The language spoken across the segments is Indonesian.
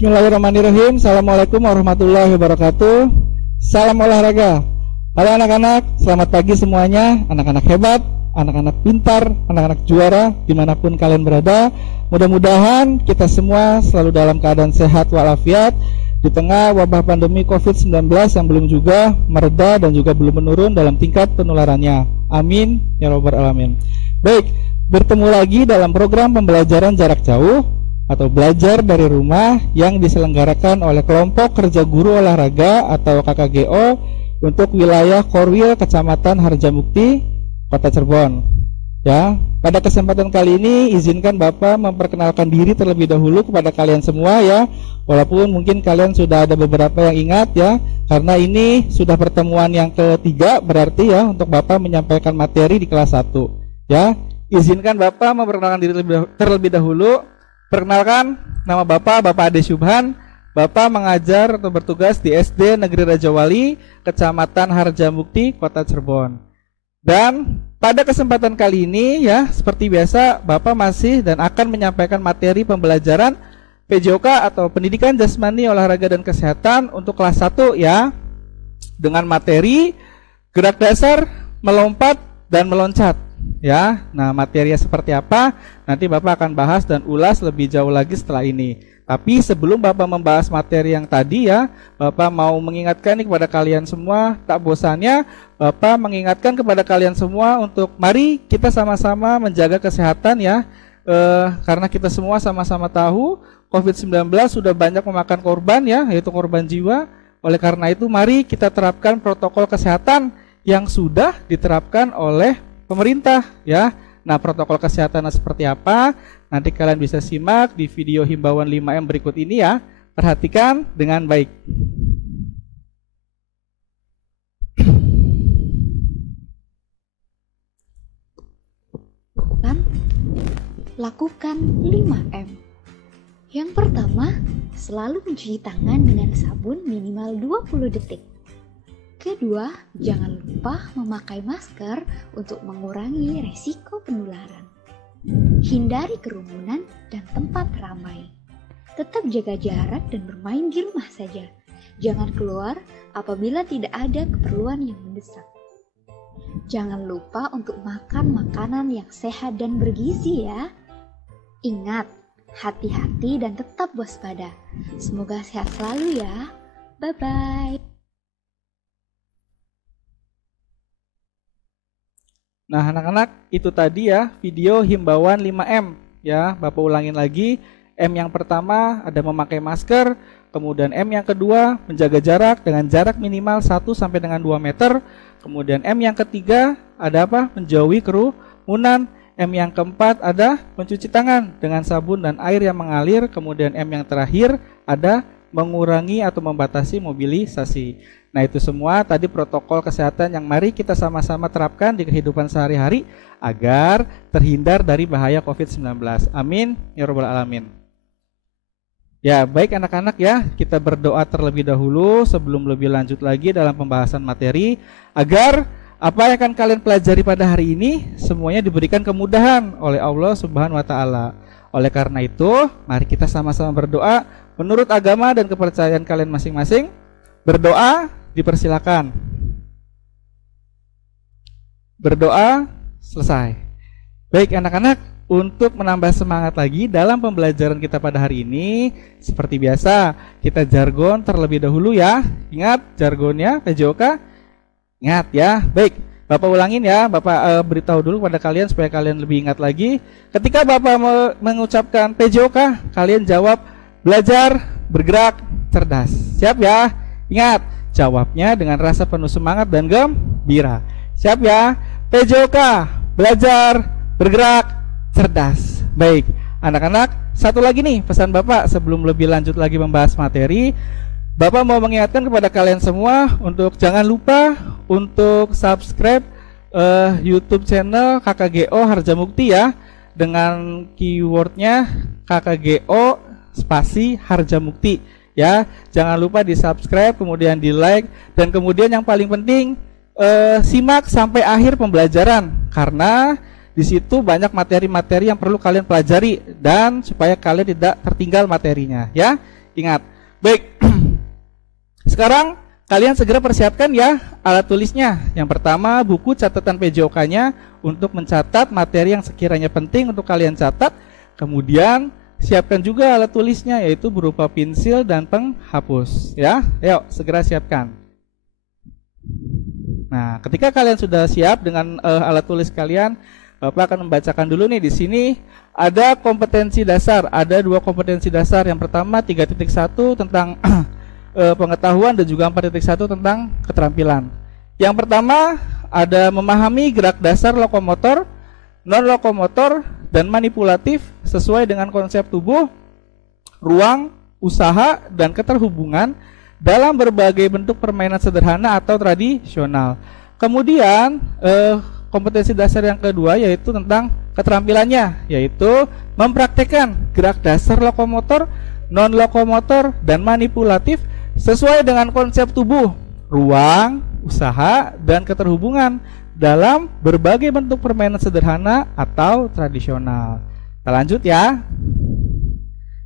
Bismillahirrahmanirrahim. Assalamualaikum warahmatullahi wabarakatuh. Salam olahraga. Halo anak-anak, selamat pagi semuanya. Anak-anak hebat, anak-anak pintar, anak-anak juara dimanapun kalian berada. Mudah-mudahan kita semua selalu dalam keadaan sehat walafiat di tengah wabah pandemi COVID-19 yang belum juga mereda dan juga belum menurun dalam tingkat penularannya. Amin ya robbal alamin. Baik, bertemu lagi dalam program pembelajaran jarak jauh atau belajar dari rumah yang diselenggarakan oleh kelompok kerja guru olahraga atau KKGO untuk wilayah Korwil, Kecamatan Harjamukti, Kota Cirebon. Ya, pada kesempatan kali ini izinkan Bapak memperkenalkan diri terlebih dahulu kepada kalian semua ya. Walaupun mungkin kalian sudah ada beberapa yang ingat ya, karena ini sudah pertemuan yang ketiga berarti ya untuk Bapak menyampaikan materi di kelas 1. Ya, izinkan Bapak memperkenalkan diri terlebih dahulu. Perkenalkan, nama Bapak Ade Syubhan. Bapak mengajar atau bertugas di SD Negeri Rajawali, Kecamatan Harjamukti, Kota Cirebon. Dan pada kesempatan kali ini ya, seperti biasa Bapak masih dan akan menyampaikan materi pembelajaran PJOK atau Pendidikan Jasmani, Olahraga dan Kesehatan untuk kelas 1 ya. Dengan materi gerak dasar, melompat dan meloncat. Ya, nah materinya seperti apa nanti Bapak akan bahas dan ulas lebih jauh lagi setelah ini. Tapi sebelum Bapak membahas materi yang tadi ya, Bapak mau mengingatkan nih kepada kalian semua, tak bosannya Bapak mengingatkan kepada kalian semua untuk mari kita sama-sama menjaga kesehatan ya. Karena kita semua sama-sama tahu COVID-19 sudah banyak memakan korban ya, yaitu korban jiwa. Oleh karena itu mari kita terapkan protokol kesehatan yang sudah diterapkan oleh pemerintah ya. Nah, protokol kesehatan seperti apa? Nanti kalian bisa simak di video himbauan 5M berikut ini ya. Perhatikan dengan baik. Lakukan 5M. Yang pertama, selalu mencuci tangan dengan sabun minimal 20 detik. Kedua, jangan lupa memakai masker untuk mengurangi resiko penularan. Hindari kerumunan dan tempat ramai. Tetap jaga jarak dan bermain di rumah saja. Jangan keluar apabila tidak ada keperluan yang mendesak. Jangan lupa untuk makan makanan yang sehat dan bergizi ya. Ingat, hati-hati dan tetap waspada. Semoga sehat selalu ya. Bye-bye. Nah anak-anak, itu tadi ya video himbauan 5M ya. Bapak ulangin lagi. M yang pertama ada memakai masker. Kemudian M yang kedua menjaga jarak dengan jarak minimal 1 sampai dengan 2 meter. Kemudian M yang ketiga ada apa? Menjauhi kerumunan. M yang keempat ada mencuci tangan dengan sabun dan air yang mengalir. Kemudian M yang terakhir ada mengurangi atau membatasi mobilisasi. Nah itu semua tadi protokol kesehatan yang mari kita sama-sama terapkan di kehidupan sehari-hari agar terhindar dari bahaya COVID-19. Amin ya robbal alamin. Ya baik anak-anak ya, kita berdoa terlebih dahulu sebelum lebih lanjut lagi dalam pembahasan materi agar apa yang akan kalian pelajari pada hari ini semuanya diberikan kemudahan oleh Allah Subhanahu wa taala. Oleh karena itu, mari kita sama-sama berdoa menurut agama dan kepercayaan kalian masing-masing. Berdoa dipersilakan. Berdoa selesai. Baik anak-anak, untuk menambah semangat lagi dalam pembelajaran kita pada hari ini, seperti biasa kita jargon terlebih dahulu ya. Ingat jargonnya PJOK? Ingat ya. Baik, Bapak ulangin ya. Bapak beritahu dulu pada kalian supaya kalian lebih ingat lagi. Ketika Bapak mengucapkan PJOK, kalian jawab belajar, bergerak, cerdas. Siap ya? Ingat, jawabnya dengan rasa penuh semangat dan gembira. Siap ya? PJOK, belajar, bergerak, cerdas. Baik, anak-anak, satu lagi nih pesan Bapak sebelum lebih lanjut lagi membahas materi. Bapak mau mengingatkan kepada kalian semua untuk jangan lupa untuk subscribe YouTube channel KKGO Harjamukti ya, dengan keywordnya KKGO spasi Harjamukti ya. Jangan lupa di subscribe, kemudian di like, dan kemudian yang paling penting simak sampai akhir pembelajaran karena di situ banyak materi-materi yang perlu kalian pelajari dan supaya kalian tidak tertinggal materinya ya. Ingat. Baik. Sekarang kalian segera persiapkan ya alat tulisnya. Yang pertama, buku catatan PJOK-nya untuk mencatat materi yang sekiranya penting untuk kalian catat. Kemudian siapkan juga alat tulisnya, yaitu berupa pensil dan penghapus ya. Ayo segera siapkan. Nah, ketika kalian sudah siap dengan alat tulis kalian, Bapak akan membacakan dulu nih. Di sini ada kompetensi dasar, ada 2 kompetensi dasar. Yang pertama 3.1 tentang pengetahuan dan juga 4.1 tentang keterampilan. Yang pertama ada memahami gerak dasar lokomotor, non-lokomotor, dan manipulatif sesuai dengan konsep tubuh, ruang, usaha, dan keterhubungan dalam berbagai bentuk permainan sederhana atau tradisional. Kemudian kompetensi dasar yang kedua yaitu tentang keterampilannya, yaitu mempraktekkan gerak dasar lokomotor, non-lokomotor, dan manipulatif sesuai dengan konsep tubuh, ruang, usaha, dan keterhubungan dalam berbagai bentuk permainan sederhana atau tradisional. Kita lanjut ya.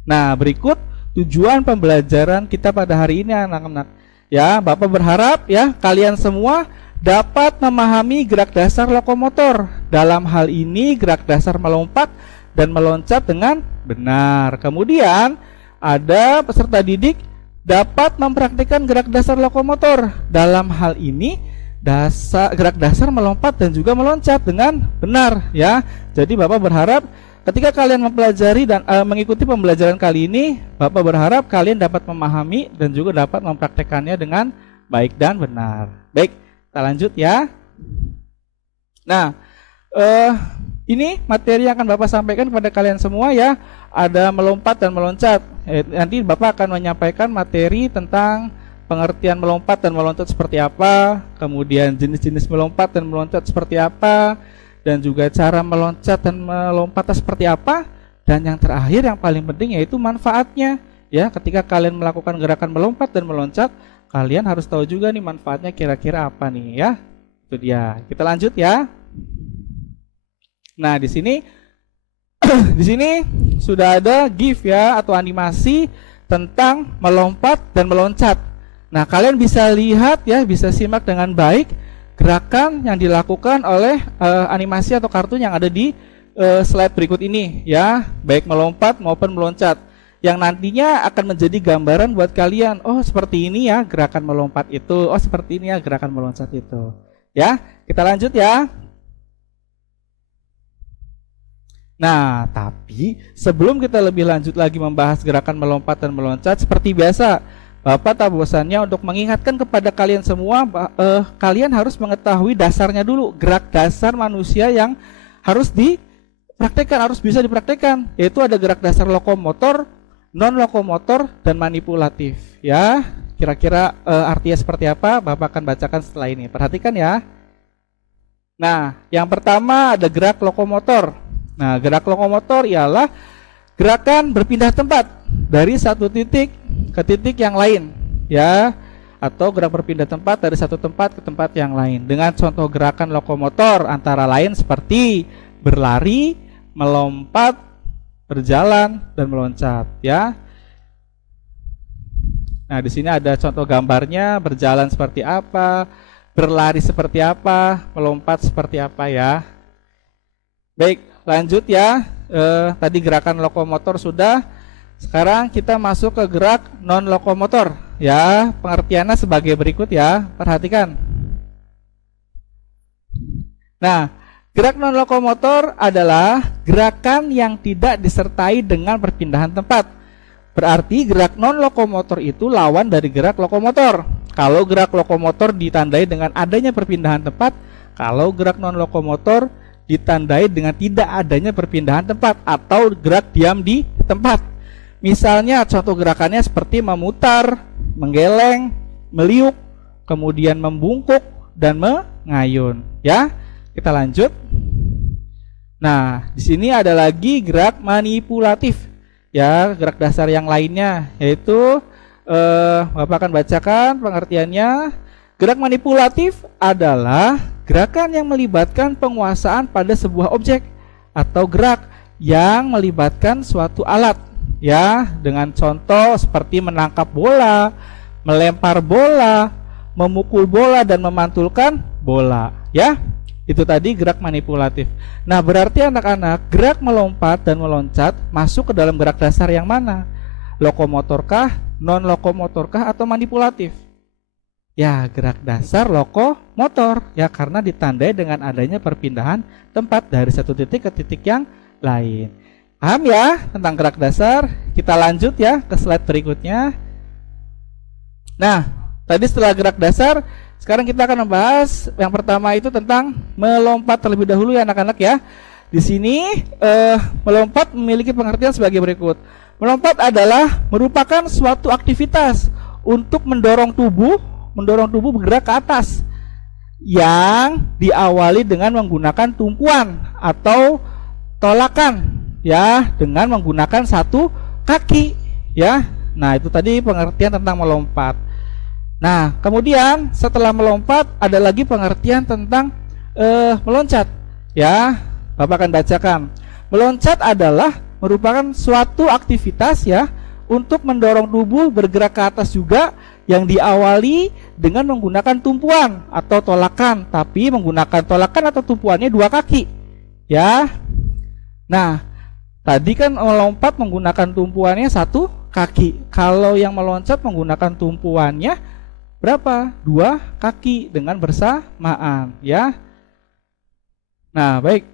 Nah, berikut tujuan pembelajaran kita pada hari ini anak-anak. Ya, Bapak berharap ya kalian semua dapat memahami gerak dasar lokomotor. Dalam hal ini gerak dasar melompat dan meloncat dengan benar. Kemudian ada peserta didik dapat mempraktikkan gerak dasar lokomotor. Dalam hal ini gerak dasar melompat dan juga meloncat dengan benar ya. Jadi Bapak berharap ketika kalian mempelajari dan mengikuti pembelajaran kali ini, Bapak berharap kalian dapat memahami dan juga dapat mempraktikkannya dengan baik dan benar. Baik, kita lanjut ya. Nah, ini materi yang akan Bapak sampaikan kepada kalian semua ya. Ada melompat dan meloncat. Nanti Bapak akan menyampaikan materi tentang pengertian melompat dan meloncat seperti apa, kemudian jenis-jenis melompat dan meloncat seperti apa, dan juga cara meloncat dan melompat seperti apa, dan yang terakhir yang paling penting yaitu manfaatnya. Ya, ketika kalian melakukan gerakan melompat dan meloncat, kalian harus tahu juga nih manfaatnya kira-kira apa nih ya. Itu dia. Kita lanjut ya. Nah, di sini sudah ada GIF ya atau animasi tentang melompat dan meloncat. Nah, kalian bisa lihat ya, bisa simak dengan baik gerakan yang dilakukan oleh animasi atau kartun yang ada di slide berikut ini ya, baik melompat maupun meloncat, yang nantinya akan menjadi gambaran buat kalian. Oh, seperti ini ya gerakan melompat itu. Oh, seperti ini ya gerakan meloncat itu. Ya, kita lanjut ya. Nah, tapi sebelum kita lebih lanjut lagi membahas gerakan melompat dan meloncat, seperti biasa, Bapak tak bosannya untuk mengingatkan kepada kalian semua, kalian harus mengetahui dasarnya dulu, gerak dasar manusia yang harus dipraktekkan, harus bisa dipraktekkan, yaitu ada gerak dasar lokomotor, non-lokomotor, dan manipulatif. Ya, kira-kira artinya seperti apa? Bapak akan bacakan setelah ini. Perhatikan ya. Nah, yang pertama ada gerak lokomotor. Nah, gerak lokomotor ialah gerakan berpindah tempat dari satu titik ke titik yang lain, ya, atau gerak berpindah tempat dari satu tempat ke tempat yang lain. Dengan contoh gerakan lokomotor antara lain seperti berlari, melompat, berjalan, dan meloncat, ya. Nah, di sini ada contoh gambarnya, berjalan seperti apa, berlari seperti apa, melompat seperti apa ya. Baik. Lanjut ya, tadi gerakan lokomotor sudah. Sekarang kita masuk ke gerak non-lokomotor. Ya, pengertiannya sebagai berikut ya. Perhatikan. Nah, gerak non-lokomotor adalah gerakan yang tidak disertai dengan perpindahan tempat. Berarti gerak non-lokomotor itu lawan dari gerak lokomotor. Kalau gerak lokomotor ditandai dengan adanya perpindahan tempat, kalau gerak non-lokomotor ditandai dengan tidak adanya perpindahan tempat atau gerak diam di tempat. Misalnya contoh gerakannya seperti memutar, menggeleng, meliuk, kemudian membungkuk dan mengayun. Ya, kita lanjut. Nah, di sini ada lagi gerak manipulatif. Ya, gerak dasar yang lainnya yaitu Bapak akan bacakan pengertiannya. Gerak manipulatif adalah gerakan yang melibatkan penguasaan pada sebuah objek atau gerak yang melibatkan suatu alat, ya, dengan contoh seperti menangkap bola, melempar bola, memukul bola dan memantulkan bola, ya. Itu tadi gerak manipulatif. Nah, berarti anak-anak, gerak melompat dan meloncat masuk ke dalam gerak dasar yang mana? Lokomotorkah, non-lokomotorkah, atau manipulatif? Ya, gerak dasar lokomotor, ya, karena ditandai dengan adanya perpindahan tempat dari satu titik ke titik yang lain. Paham ya tentang gerak dasar? Kita lanjut ya ke slide berikutnya. Nah, tadi setelah gerak dasar, sekarang kita akan membahas yang pertama itu tentang melompat terlebih dahulu ya anak-anak ya. Di sini melompat memiliki pengertian sebagai berikut. Melompat adalah merupakan suatu aktivitas untuk mendorong tubuh bergerak ke atas yang diawali dengan menggunakan tumpuan atau tolakan ya, dengan menggunakan satu kaki ya. Nah, itu tadi pengertian tentang melompat. Nah, kemudian setelah melompat ada lagi pengertian tentang meloncat ya. Bapak akan bacakan. Meloncat adalah merupakan suatu aktivitas ya untuk mendorong tubuh bergerak ke atas juga, yang diawali dengan menggunakan tumpuan atau tolakan, tapi menggunakan tolakan atau tumpuannya dua kaki ya. Nah, tadi kan melompat menggunakan tumpuannya satu kaki. Kalau yang meloncat menggunakan tumpuannya berapa? Dua kaki dengan bersamaan ya. Nah, baik.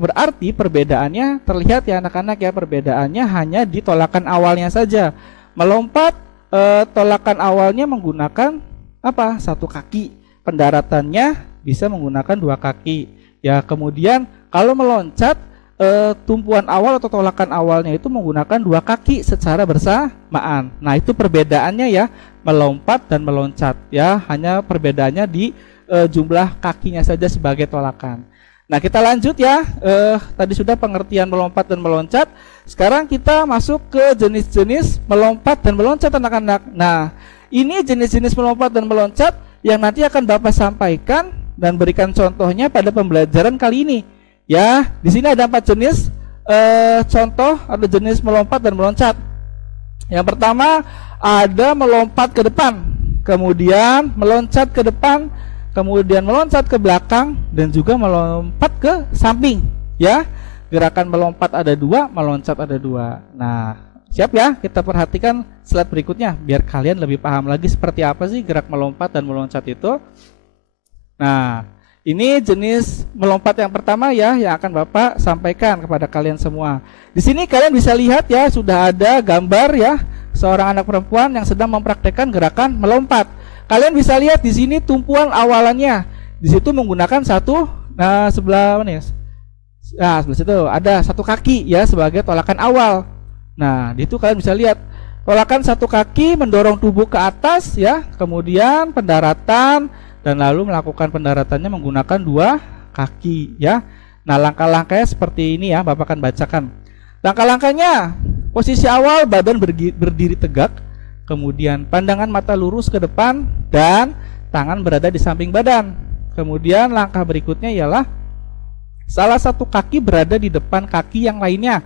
Berarti perbedaannya terlihat ya anak-anak ya, perbedaannya hanya di tolakan awalnya saja. Melompat tolakan awalnya menggunakan apa? Satu kaki. Pendaratannya bisa menggunakan dua kaki. Ya, kemudian kalau meloncat tumpuan awal atau tolakan awalnya itu menggunakan dua kaki secara bersamaan. Nah, itu perbedaannya ya, melompat dan meloncat ya, hanya perbedaannya di jumlah kakinya saja sebagai tolakan. Nah, kita lanjut ya. Tadi sudah pengertian melompat dan meloncat. Sekarang kita masuk ke jenis-jenis melompat dan meloncat anak-anak. Nah, ini jenis-jenis melompat dan meloncat yang nanti akan Bapak sampaikan dan berikan contohnya pada pembelajaran kali ini. Ya, di sini ada 4 jenis contoh atau jenis melompat dan meloncat. Yang pertama ada melompat ke depan, kemudian meloncat ke depan, kemudian meloncat ke belakang, dan juga melompat ke samping. Ya, gerakan melompat ada 2, meloncat ada 2. Nah, siap ya? Kita perhatikan slide berikutnya biar kalian lebih paham lagi seperti apa sih gerak melompat dan meloncat itu. Nah, ini jenis melompat yang pertama ya, yang akan Bapak sampaikan kepada kalian semua. Di sini kalian bisa lihat ya, sudah ada gambar ya, seorang anak perempuan yang sedang mempraktekkan gerakan melompat. Kalian bisa lihat di sini tumpuan awalannya. Di situ menggunakan satu, nah sebelah mana ya? Nah, sebelah situ ada satu kaki ya sebagai tolakan awal. Nah, di situ kalian bisa lihat tolakan satu kaki mendorong tubuh ke atas ya, kemudian pendaratan, dan lalu melakukan pendaratannya menggunakan dua kaki ya. Nah, langkah-langkahnya seperti ini ya, Bapak akan bacakan. Langkah-langkahnya, posisi awal badan berdiri tegak, kemudian pandangan mata lurus ke depan dan tangan berada di samping badan. Kemudian langkah berikutnya ialah salah satu kaki berada di depan kaki yang lainnya.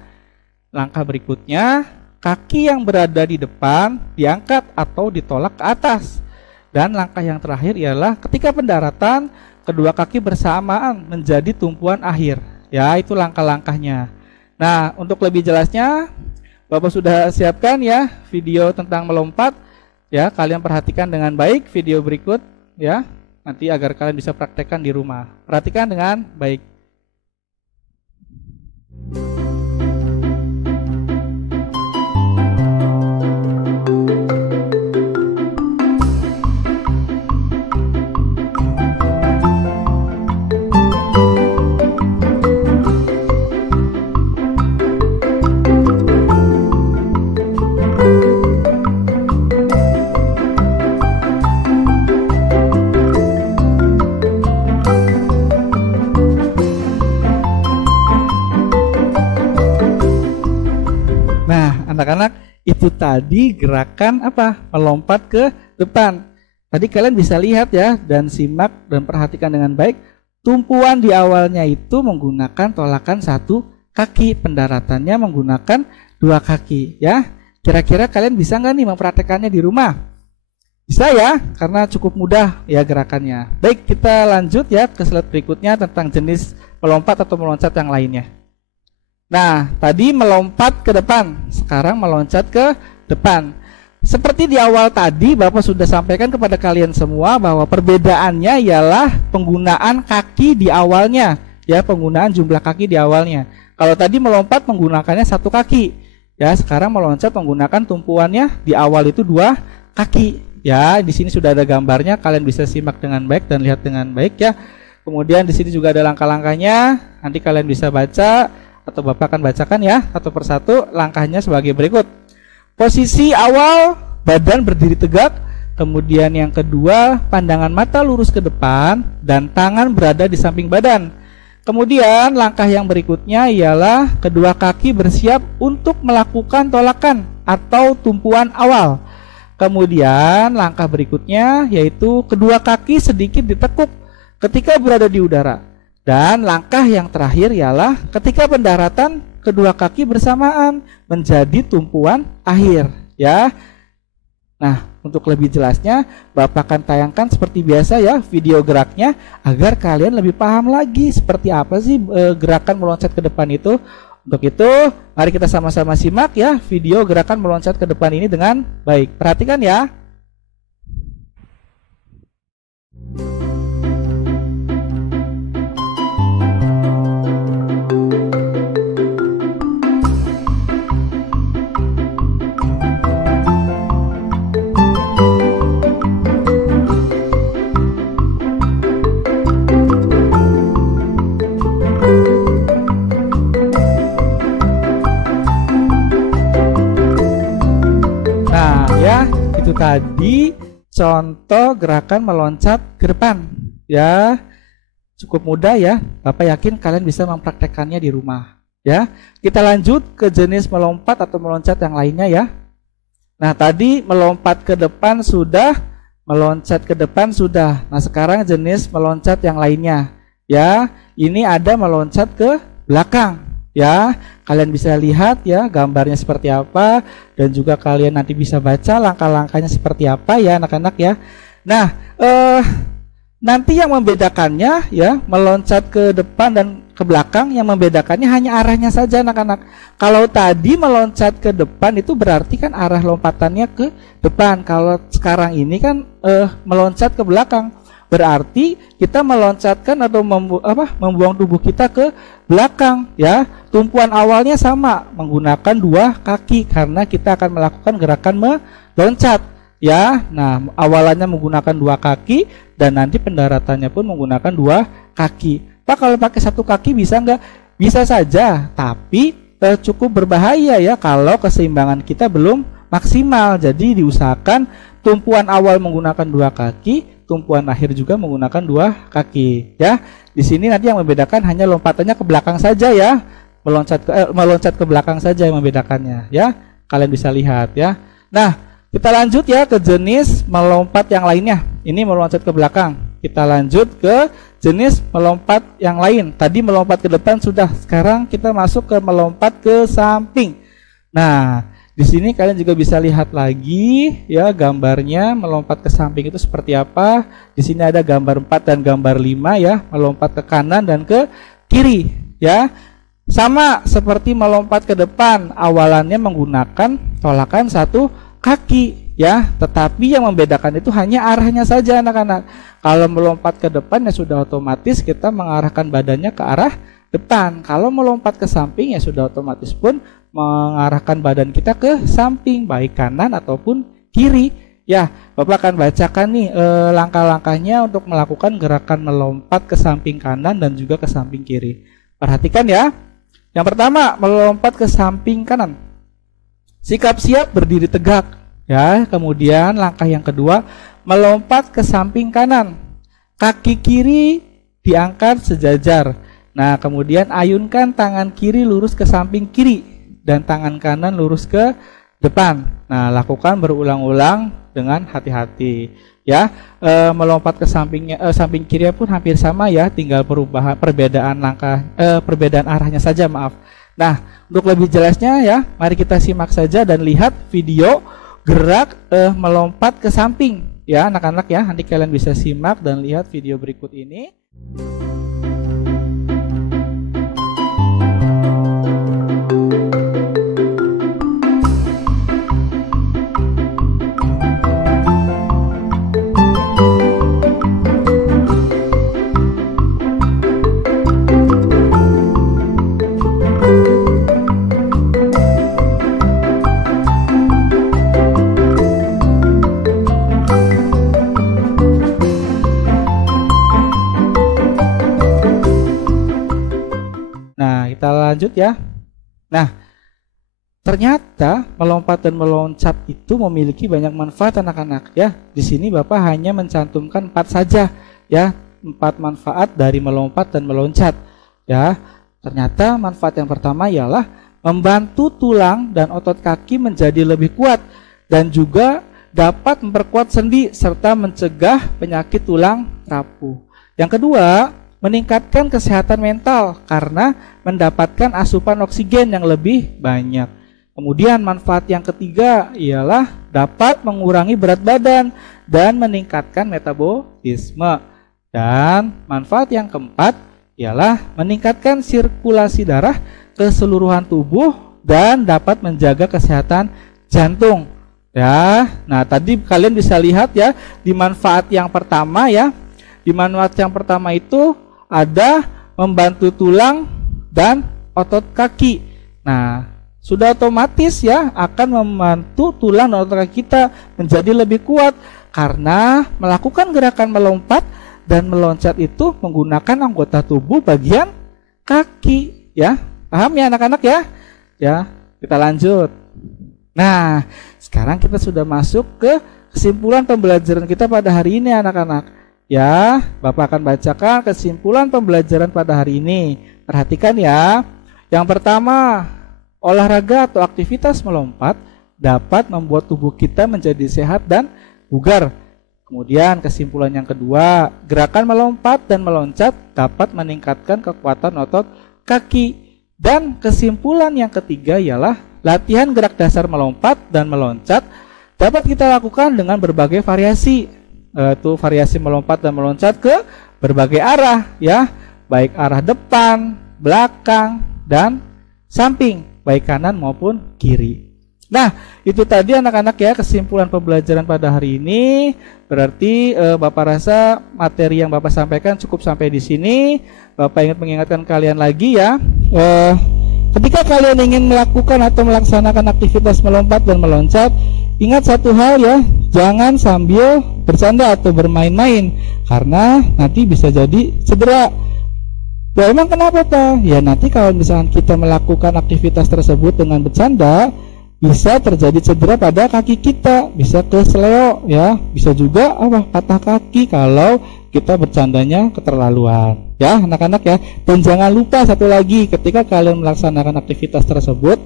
Langkah berikutnya, kaki yang berada di depan diangkat atau ditolak ke atas. Dan langkah yang terakhir ialah ketika pendaratan, kedua kaki bersamaan menjadi tumpuan akhir. Ya, itu langkah-langkahnya. Nah, untuk lebih jelasnya, Bapak sudah siapkan ya video tentang melompat. Ya, kalian perhatikan dengan baik video berikut ya, nanti agar kalian bisa praktekkan di rumah. Perhatikan dengan baik. Anak-anak, itu tadi gerakan apa? Melompat ke depan. Tadi kalian bisa lihat ya, dan simak dan perhatikan dengan baik. Tumpuan di awalnya itu menggunakan tolakan satu kaki, pendaratannya menggunakan 2 kaki ya. Kira-kira kalian bisa nggak nih mempraktekannya di rumah? Bisa ya, karena cukup mudah ya gerakannya. Baik, kita lanjut ya ke slide berikutnya tentang jenis melompat atau meloncat yang lainnya. Nah, tadi melompat ke depan, sekarang meloncat ke depan. Seperti di awal tadi, Bapak sudah sampaikan kepada kalian semua bahwa perbedaannya ialah penggunaan kaki di awalnya, ya, penggunaan jumlah kaki di awalnya. Kalau tadi melompat menggunakannya 1 kaki, ya, sekarang meloncat menggunakan tumpuannya di awal itu 2 kaki. Ya, di sini sudah ada gambarnya, kalian bisa simak dengan baik dan lihat dengan baik ya. Kemudian di sini juga ada langkah-langkahnya, nanti kalian bisa baca atau Bapak akan bacakan ya satu persatu langkahnya sebagai berikut. Posisi awal, badan berdiri tegak. Kemudian yang kedua, pandangan mata lurus ke depan dan tangan berada di samping badan. Kemudian langkah yang berikutnya ialah kedua kaki bersiap untuk melakukan tolakan atau tumpuan awal. Kemudian langkah berikutnya yaitu kedua kaki sedikit ditekuk ketika berada di udara. Dan langkah yang terakhir ialah ketika pendaratan kedua kaki bersamaan menjadi tumpuan akhir ya. Nah, untuk lebih jelasnya Bapak akan tayangkan seperti biasa ya video geraknya agar kalian lebih paham lagi seperti apa sih gerakan meloncat ke depan itu. Untuk itu, mari kita sama-sama simak ya video gerakan meloncat ke depan ini dengan baik. Perhatikan ya. Itu tadi contoh gerakan meloncat ke depan ya, cukup mudah ya. Bapak yakin kalian bisa mempraktekannya di rumah ya. Kita lanjut ke jenis melompat atau meloncat yang lainnya ya. Nah, tadi melompat ke depan sudah, meloncat ke depan sudah. Nah, sekarang jenis meloncat yang lainnya ya. Ini ada meloncat ke belakang ya. Kalian bisa lihat ya gambarnya seperti apa, dan juga kalian nanti bisa baca langkah-langkahnya seperti apa ya anak-anak ya. Nah, nanti yang membedakannya ya, meloncat ke depan dan ke belakang, yang membedakannya hanya arahnya saja anak-anak. Kalau tadi meloncat ke depan itu berarti kan arah lompatannya ke depan. Kalau sekarang ini kan meloncat ke belakang, berarti kita meloncatkan atau membuang tubuh kita ke belakang ya. Tumpuan awalnya sama, menggunakan 2 kaki karena kita akan melakukan gerakan meloncat ya. Nah, awalannya menggunakan 2 kaki dan nanti pendaratannya pun menggunakan 2 kaki. Pak, kalau pakai 1 kaki bisa nggak? Bisa saja, tapi cukup berbahaya ya kalau keseimbangan kita belum maksimal. Jadi diusahakan tumpuan awal menggunakan 2 kaki, tumpuan akhir juga menggunakan 2 kaki ya. Di sini nanti yang membedakan hanya lompatannya ke belakang saja ya. Meloncat ke belakang saja yang membedakannya ya. Kalian bisa lihat ya. Nah, kita lanjut ya ke jenis melompat yang lainnya. Ini meloncat ke belakang. Kita lanjut ke jenis melompat yang lain. Tadi melompat ke depan sudah. Sekarang kita masuk ke melompat ke samping. Nah, di sini kalian juga bisa lihat lagi ya gambarnya melompat ke samping itu seperti apa. Di sini ada gambar 4 dan gambar 5 ya, melompat ke kanan dan ke kiri ya. Sama seperti melompat ke depan, awalannya menggunakan tolakan 1 kaki ya, tetapi yang membedakan itu hanya arahnya saja anak-anak. Kalau melompat ke depan ya sudah otomatis kita mengarahkan badannya ke arah depan. Kalau melompat ke samping ya sudah otomatis pun mengarahkan badan kita ke samping, baik kanan ataupun kiri ya. Bapak akan bacakan nih langkah-langkahnya untuk melakukan gerakan melompat ke samping kanan dan juga ke samping kiri. Perhatikan ya. Yang pertama, melompat ke samping kanan. Sikap siap berdiri tegak ya. Kemudian langkah yang kedua, melompat ke samping kanan. Kaki kiri diangkat sejajar. Nah, kemudian ayunkan tangan kiri lurus ke samping kiri dan tangan kanan lurus ke depan. Nah, lakukan berulang-ulang dengan hati-hati ya. Melompat ke samping kiri pun hampir sama ya, tinggal perbedaan langkah, perbedaan arahnya saja maaf. Nah, untuk lebih jelasnya ya, mari kita simak saja dan lihat video gerak melompat ke samping ya anak-anak ya. Nanti kalian bisa simak dan lihat video berikut ini. Kita lanjut ya. Nah, ternyata melompat dan meloncat itu memiliki banyak manfaat anak-anak ya. Di sini Bapak hanya mencantumkan 4 saja ya, 4 manfaat dari melompat dan meloncat ya. Ternyata manfaat yang pertama ialah membantu tulang dan otot kaki menjadi lebih kuat dan juga dapat memperkuat sendi serta mencegah penyakit tulang rapuh. Yang kedua, meningkatkan kesehatan mental karena mendapatkan asupan oksigen yang lebih banyak. Kemudian manfaat yang ketiga ialah dapat mengurangi berat badan dan meningkatkan metabolisme. Dan manfaat yang keempat ialah meningkatkan sirkulasi darah ke seluruhan tubuh dan dapat menjaga kesehatan jantung. Ya, nah tadi kalian bisa lihat ya di manfaat yang pertama ya. Di manfaat yang pertama itu ada membantu tulang dan otot kaki. Nah, sudah otomatis ya akan membantu tulang dan otot kaki kita menjadi lebih kuat karena melakukan gerakan melompat dan meloncat itu menggunakan anggota tubuh bagian kaki ya. Paham ya anak-anak ya? Ya, kita lanjut. Nah, sekarang kita sudah masuk ke kesimpulan pembelajaran kita pada hari ini anak-anak. Ya, Bapak akan bacakan kesimpulan pembelajaran pada hari ini. Perhatikan ya. Yang pertama, olahraga atau aktivitas melompat dapat membuat tubuh kita menjadi sehat dan bugar. Kemudian kesimpulan yang kedua, gerakan melompat dan meloncat dapat meningkatkan kekuatan otot kaki. Dan kesimpulan yang ketiga ialah latihan gerak dasar melompat dan meloncat dapat kita lakukan dengan berbagai variasi. Itu variasi melompat dan meloncat ke berbagai arah ya, baik arah depan, belakang, dan samping, baik kanan maupun kiri. Nah, itu tadi anak-anak ya kesimpulan pembelajaran pada hari ini. Berarti Bapak rasa materi yang Bapak sampaikan cukup sampai di sini. Bapak ingin mengingatkan kalian lagi ya, ketika kalian ingin melakukan atau melaksanakan aktivitas melompat dan meloncat, ingat satu hal ya, jangan sambil bercanda atau bermain-main karena nanti bisa jadi cedera. Ya emang kenapa Pak? Ya nanti kalau misalkan kita melakukan aktivitas tersebut dengan bercanda, bisa terjadi cedera pada kaki kita, bisa kesleo ya, bisa juga patah kaki kalau kita bercandanya keterlaluan. Ya anak-anak ya. Dan jangan lupa satu lagi, ketika kalian melaksanakan aktivitas tersebut,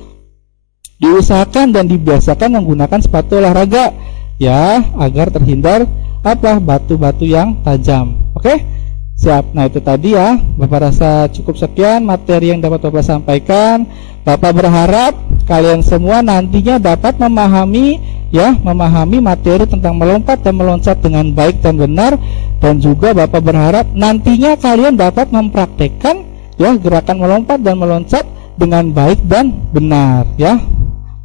diusahakan dan dibiasakan menggunakan sepatu olahraga ya, agar terhindar batu-batu yang tajam. Oke? Siap. Nah, itu tadi ya. Bapak rasa cukup sekian materi yang dapat Bapak sampaikan. Bapak berharap kalian semua nantinya dapat memahami materi tentang melompat dan meloncat dengan baik dan benar, dan juga Bapak berharap nantinya kalian dapat mempraktekkan ya gerakan melompat dan meloncat dengan baik dan benar ya.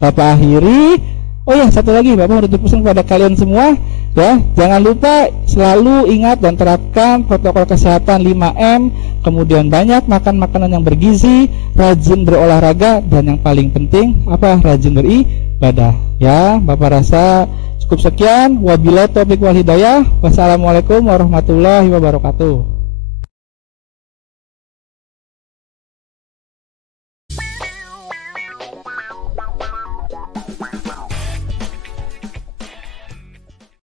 Bapak akhiri. Oh ya, satu lagi Bapak harus pesan kepada kalian semua ya, jangan lupa selalu ingat dan terapkan protokol kesehatan 5M, kemudian banyak makan makanan yang bergizi, rajin berolahraga, dan yang paling penting rajin beribadah ya. Bapak rasa cukup sekian. Wabillahi taufiq wal hidayah. Wassalamualaikum warahmatullahi wabarakatuh.